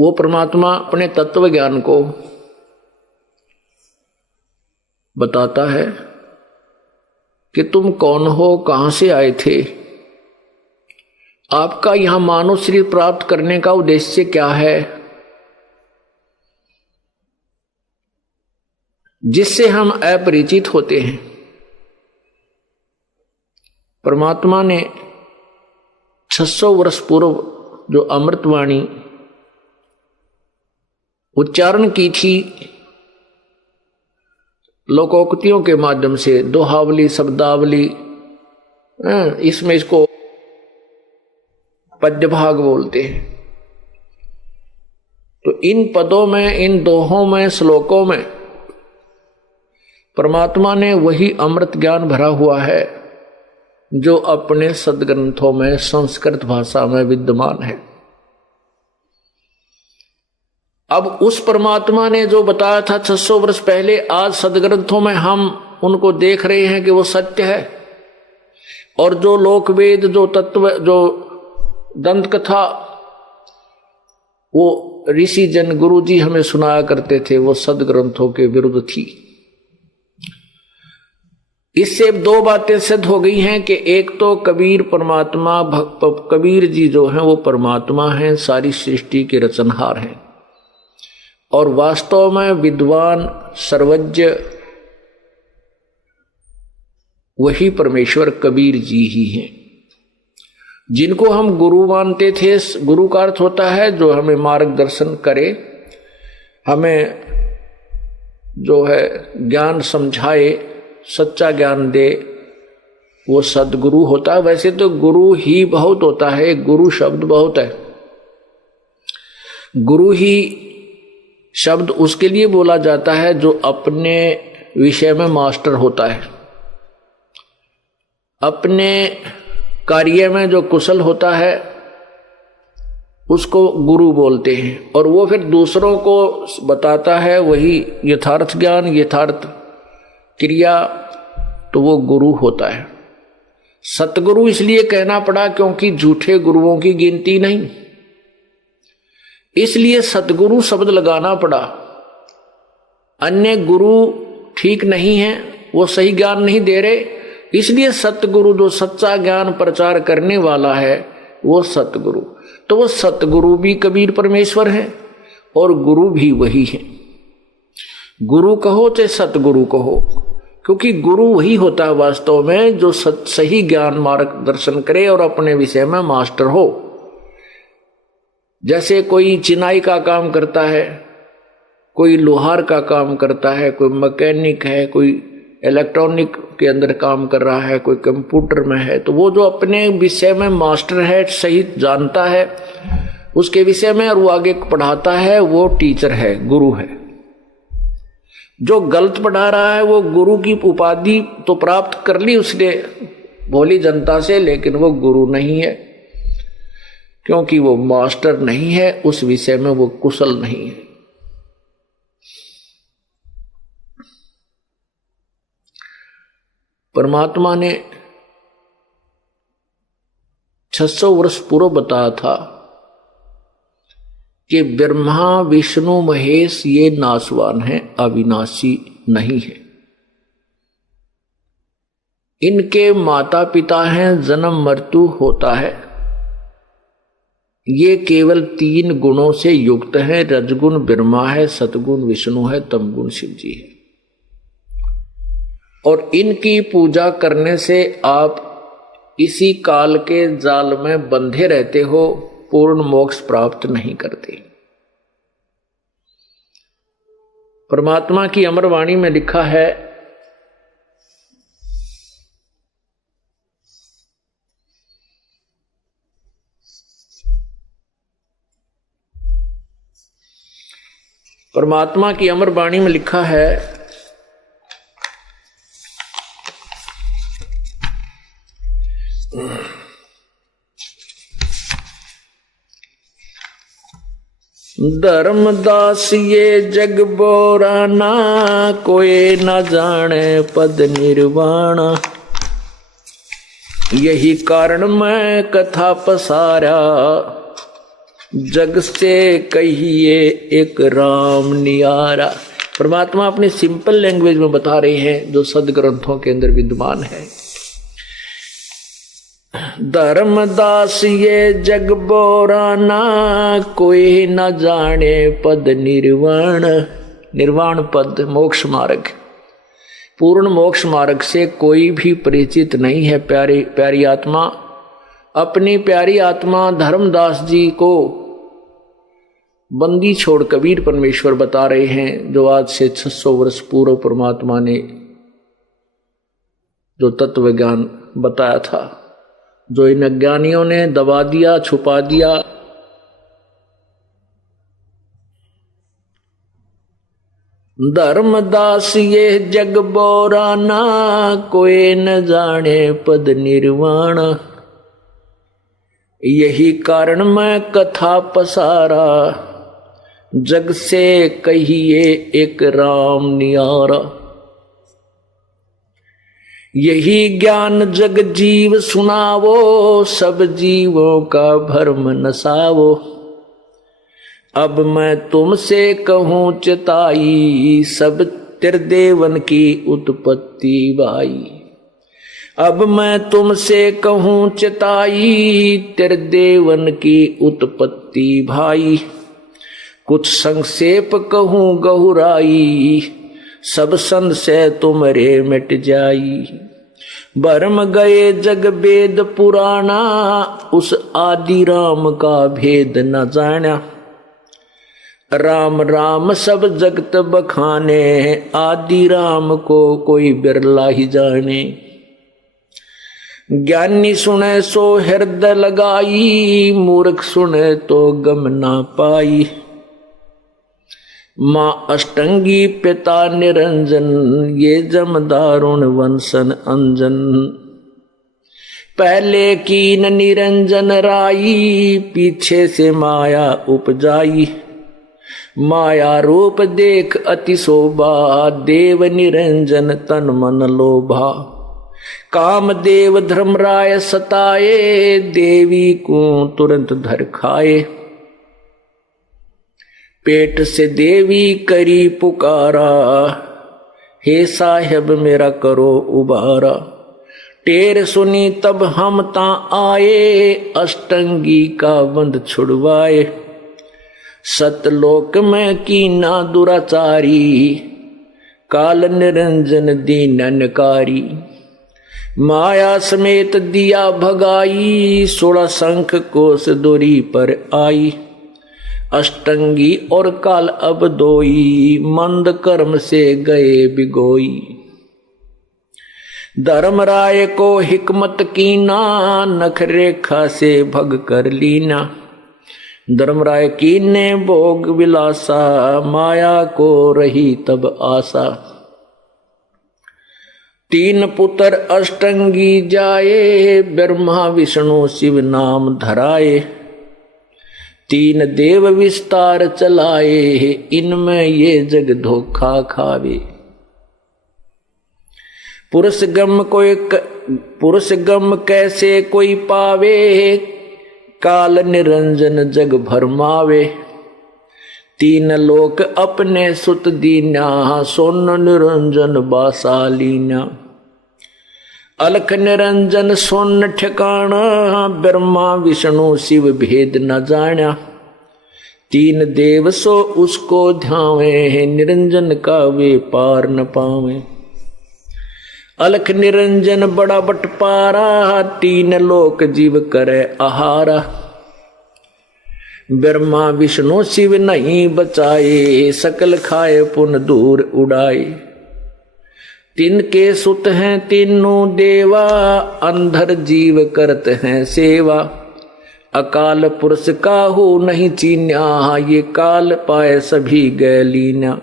वो परमात्मा अपने तत्व ज्ञान को बताता है कि तुम कौन हो, कहां से आए थे, आपका यहां मानव शरीर प्राप्त करने का उद्देश्य क्या है, जिससे हम अपरिचित होते हैं। परमात्मा ने 600 वर्ष पूर्व जो अमृतवाणी उच्चारण की थी, लोकोक्तियों के माध्यम से, दोहावली, शब्दावली, इसमें इसको पद्य भाग बोलते हैं। तो इन पदों में, इन दोहों में, श्लोकों में परमात्मा ने वही अमृत ज्ञान भरा हुआ है जो अपने सदग्रंथों में संस्कृत भाषा में विद्यमान है। अब उस परमात्मा ने जो बताया था 600 वर्ष पहले, आज सदग्रंथों में हम उनको देख रहे हैं कि वो सत्य है। और जो लोकवेद, जो तत्व, जो दंत कथा वो ऋषि जन, गुरु जी हमें सुनाया करते थे, वो सदग्रंथों के विरुद्ध थी। इससे दो बातें सिद्ध हो गई हैं कि एक तो कबीर परमात्मा, कबीर जी जो हैं वो परमात्मा हैं, सारी सृष्टि के रचनहार हैं, और वास्तव में विद्वान सर्वज्ञ वही परमेश्वर कबीर जी ही हैं, जिनको हम गुरु मानते थे। गुरु का अर्थ होता है जो हमें मार्गदर्शन करे, हमें जो है ज्ञान समझाए, सच्चा ज्ञान दे, वो सदगुरु होता है। वैसे तो गुरु ही बहुत होता है, गुरु शब्द बहुत है। गुरु ही शब्द उसके लिए बोला जाता है जो अपने विषय में मास्टर होता है, अपने कार्य में जो कुशल होता है उसको गुरु बोलते हैं, और वो फिर दूसरों को बताता है वही यथार्थ ज्ञान, यथार्थ क्रिया, तो वो गुरु होता है। सतगुरु इसलिए कहना पड़ा क्योंकि झूठे गुरुओं की गिनती नहीं, इसलिए सतगुरु शब्द लगाना पड़ा। अन्य गुरु ठीक नहीं है, वो सही ज्ञान नहीं दे रहे, इसलिए सतगुरु जो सच्चा ज्ञान प्रचार करने वाला है वो सतगुरु। तो वो सतगुरु भी कबीर परमेश्वर है और गुरु भी वही है। गुरु कहो चाहे सतगुरु कहो, क्योंकि गुरु वही होता है वास्तव में जो सही ज्ञान मार्गदर्शन करे और अपने विषय में मास्टर हो। जैसे कोई चिनाई का काम करता है, कोई लोहार का काम करता है, कोई मैकेनिक है, कोई इलेक्ट्रॉनिक के अंदर काम कर रहा है, कोई कंप्यूटर में है, तो वो जो अपने विषय में मास्टर है, सही जानता है उसके विषय में और वो आगे पढ़ाता है, वो टीचर है, गुरु है। जो गलत पढ़ा रहा है वो गुरु की उपाधि तो प्राप्त कर ली उसने भोली जनता से, लेकिन वो गुरु नहीं है, क्योंकि वो मास्टर नहीं है, उस विषय में वो कुशल नहीं है। परमात्मा ने 600 वर्ष पूर्व बताया था कि ब्रह्मा विष्णु महेश ये नाशवान है, अविनाशी नहीं है। इनके माता पिता हैं, जन्म मृत्यु होता है, ये केवल 3 गुणों से युक्त है। रजगुण ब्रह्मा है, सतगुण विष्णु है, तमगुण शिव जी है। और इनकी पूजा करने से आप इसी काल के जाल में बंधे रहते हो, पूर्ण मोक्ष प्राप्त नहीं करते। परमात्मा की अमर वाणी में लिखा है, परमात्मा की अमर वाणी में लिखा है, धर्मदास ये जग बोराना, कोई न जाने पद निर्वाण। यही कारण मैं कथा पसारा, जग से कहिए एक राम नियारा। परमात्मा अपनी सिंपल लैंग्वेज में बता रहे हैं जो सदग्रंथों के अंदर विद्यमान है। धर्मदास ये जग बोराना, कोई न जाने पद निर्वाण। निर्वाण पद मोक्ष मार्ग, पूर्ण मोक्ष मार्ग से कोई भी परिचित नहीं है। प्यारी आत्मा, अपनी प्यारी आत्मा धर्मदास जी को बंदी छोड़ कबीर परमेश्वर बता रहे हैं, जो आज से 600 वर्ष पूर्व परमात्मा ने जो तत्व ज्ञान बताया था, जो इन अज्ञानियों ने दबा दिया, छुपा दिया। धर्मदास ये जग बोराना, कोई न जाने पद निर्वाण। यही कारण मैं कथा पसारा, जग से कहिए एक राम नियारा। यही ज्ञान जग जीव सुनावो, सब जीवों का भरम नसावो। अब मैं तुमसे कहूँ चिताई, सब त्रिदेवन की उत्पत्ति भाई। अब मैं तुमसे कहूँ चिताई, त्रिदेवन की उत्पत्ति भाई। कुछ संक्षेप कहूँ गहुराई, सब संशय तुमरे मिट जाई। भरम गए जग वेद पुराना, उस आदि राम का भेद न जाना। राम राम सब जगत बखाने, आदि राम को कोई बिरला ही जाने। ज्ञानी सुने सो हृदय लगाई, मूर्ख सुने तो गम ना पाई। माँ अष्टंगी पिता निरंजन, ये जमदारुण वंशन अंजन। पहले कीन निरंजन राई, पीछे से माया उपजाई। माया रूप देख अति शोभा, देव निरंजन तन मन लोभा। काम देव धर्मराय सताए, देवी को तुरंत धर खाए। पेट से देवी करी पुकारा, हे साहेब मेरा करो उबारा। टेर सुनी तब हम ता आए, अष्टंगी का बंध छुड़वाए। सतलोक में कीना दुराचारी, काल निरंजन दीननकारी। माया समेत दिया भगाई, 16 शंख कोस दूरी पर आई। अष्टंगी और काल अब दोई, मंद कर्म से गए बिगोई। धर्मराय को हिकमत कीना, नख रेखा से भग कर लीना। धर्मराय कीने भोग विलासा, माया को रही तब आशा। 3 पुत्र अष्टंगी जाए, ब्रह्मा विष्णु शिव नाम धराए। 3 देव विस्तार चलाए, इनमें ये जग धोखा खावे। पुरुष गम कैसे कोई पावे, काल निरंजन जग भरमावे। 3 लोक अपने सुत दीना, सोन निरंजन बासालीना। अलख निरंजन सोन ठिकाना, ब्रह्मा विष्णु शिव भेद न जाना। 3 देव सो उसको ध्यावे, निरंजन का वे पार न पावे। अलख निरंजन बड़ा बटपारा, 3 लोक जीव करे आहारा। ब्रह्मा विष्णु शिव नहीं बचाए, सकल खाए पुन दूर उड़ाए। 3 के सुत हैं तीनों देवा, अंधर जीव करत हैं सेवा। अकाल पुरुष काहू नहीं चीन्या, ये काल पाए सभी गए लीना।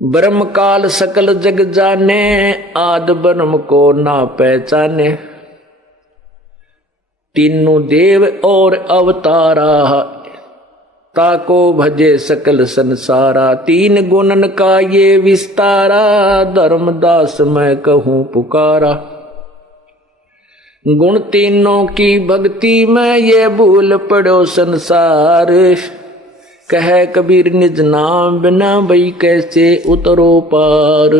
ब्रह्म काल सकल जग जाने, आद ब्रह्म को ना पहचाने। तीनों देव और अवतारा, ताको भजे सकल संसारा। 3 गुणन का ये विस्तारा, धर्मदास मैं कहूँ पुकारा। गुण तीनों की भक्ति में ये भूल पड़ो संसार। कह कबीर निज नाम बिना भई कैसे उतरो पार।